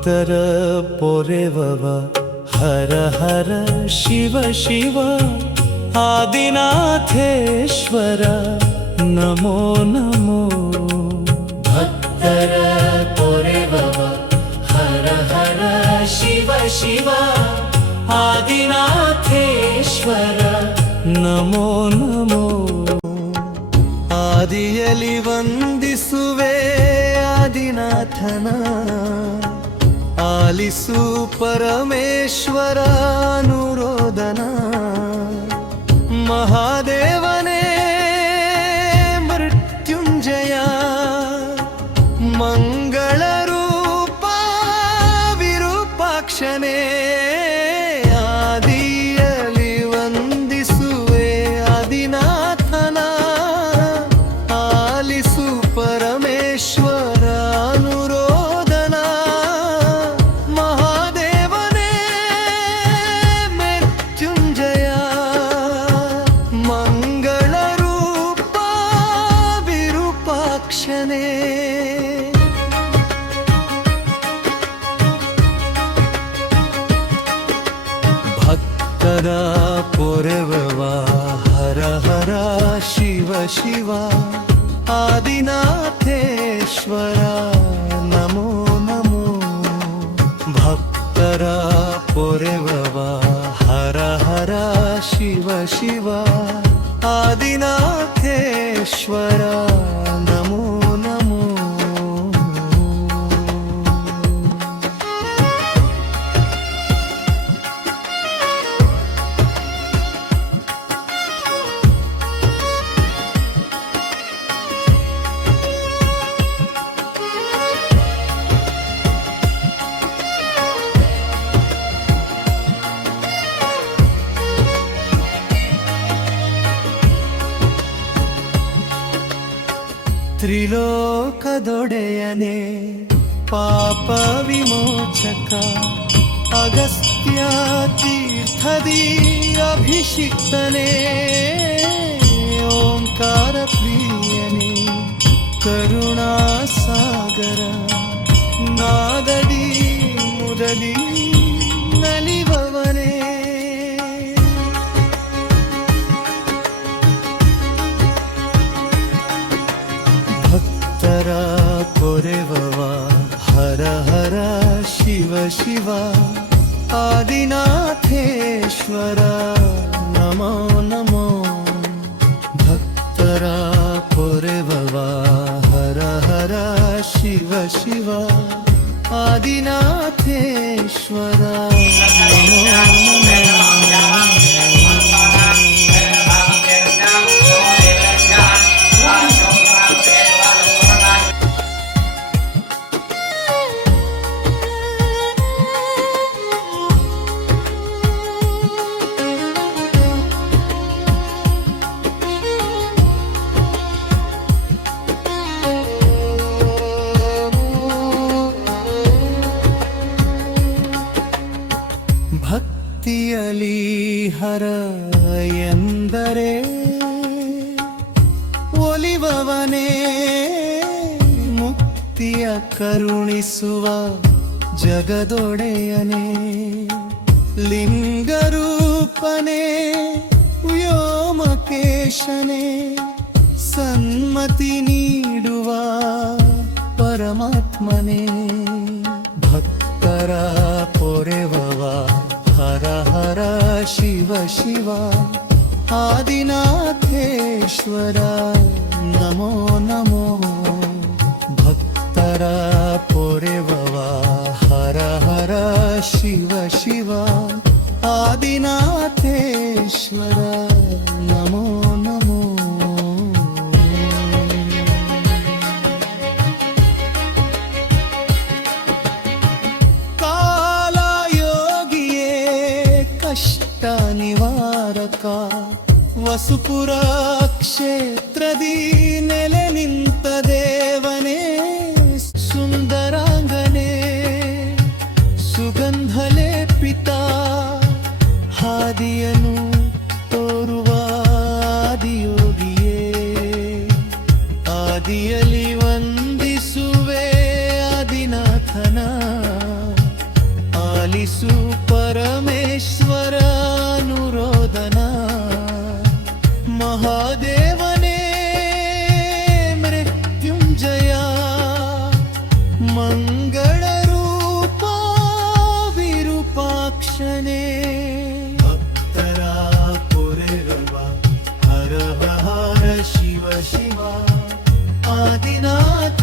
ಭಕ್ತರ ಪೊರೆವವ ಹರ ಹರ ಶಿವ ಶಿವ ಆದಿನಾಥೇಶ್ವರ ನಮೋ ನಮೋ. ಭಕ್ತರ ಪೊರೆವವ ಹರ ಹರ ಶಿವ ಶಿವ ಆದಿನಾಥೇಶ್ವರ ನಮೋ ನಮೋ. ಆದಿಯಲಿ ವಂದಿಸುವೆ ಆದಿನಾಥನ, ಆಲಿಸು ಪರಮೇಶ್ವರ ಅನುರೋದನ. ಮಹಾದೇವನೇ ಮೃತ್ಯುಂಜಯ ಮಂಗಳ ರೂಪ ವಿರೂಪಾಕ್ಷನೇ. ಆದಿಯಲಿ ವಂದಿಸುವೆ ಆದಿನಾಥನ, ಆಲಿಸು ಪರಮೇಶ್ವರ ಅನುರೋದನ. ಮಹಾದೇವನೇ ಮೃತ್ಯುಂಜಯ ಮಂಗಳ ರೂಪ ವಿರೂಪಾಕ್ಷನೇ. ಭಕ್ತರ ಪೊರೆವವ ಹರ ಹರ ಶಿವ ಶಿವ ಆದಿನಾಥೇಶ್ವರ ನಮೋ ನಮೋ. ಭಕ್ತರ ಪೊರೆವವ ಹರ ಹರ ಶಿವ ಶಿವ ಆದಿನಾಥೇಶ್ವರ ನಮೋ ನಮೋ. ತ್ರಿಲೋಕದೊಡೆಯನೇ ಪಾಪ ವಿಮೋಚಕ, ಅಗಸ್ತ್ಯ ತೀರ್ಥದಿ ಅಭಿಷಿಕ್ತನೇ. ಓಂಕಾರ ಪ್ರಿಯನೇ ಕರುಣಾಸಾಗರ, ನಾದದಿ ಮುದದಿ ನಲಿವವನೇ. ಭಕ್ತರ ಪೊರೆವವ ಹರ ಹರ ಶಿವ ಶಿವ ಆದಿನಾಥೇಶ್ವರ ನಮೋ ನಮೋ. ಭಕ್ತರ ಪೊರೆವವ ಹರ ಹರ ಶಿವ ಶಿವ ಆದಿನಾಥೇಶ್ವರ ನಮೋ ನಮೋ. ಭಕ್ತಿಯಲಿ ಹರ ಎಂದರೆ ಒಲಿವವನೇ, ಮುಕ್ತಿಯ ಕರುಣಿಸುವ ಜಗದೊಡೆಯನೇ. ಲಿಂಗರೂಪನೇ ವ್ಯೋಮಕೇಶನೇ, ಸನ್ಮತಿ ನೀಡುವ ಪರಮಾತ್ಮನೇ. ಭಕ್ತರ ಪೊರೆವವ ಹರ ಹರ ಶಿವ ಶಿವ ಆದಿನಾಥೇಶ್ವರ ನಮೋ ನಮೋ. ಭಕ್ತರ ಪೊರೆವವ ಹರ ಹರ ಶಿವ ಶಿವ ಆದಿನಾಥೇಶ್ವರ ನಮೋ ನಮೋ. ಕಷ್ಟ ನಿವಾರಕ ವಸುಪುರ ಕ್ಷೇತ್ರದಿ ನೆಲೆ ನಿಂತ ದೇವನೇ. ಸುಂದರಾಂಗನೇ ಸುಗಂಧಲೇಪಿತ, ಹಾದಿಯನು ತೋರುವ ಆದಿಯೋಗಿಯೇ. ಆದಿಯಲಿ ವಂದಿಸುವೆ ಆದಿನಾಥನ, ದೇವನೇ ಮೃತ್ಯುಂಜಯ ಮಂಗಳ ರೂಪ ವಿರೂಪಾಕ್ಷನೇ ಭಕ್ತರ ಪೊರೆವ ಹರ ಹರ ಶಿವ ಶಿವ ಆದಿನಾಥೇಶ್ವರ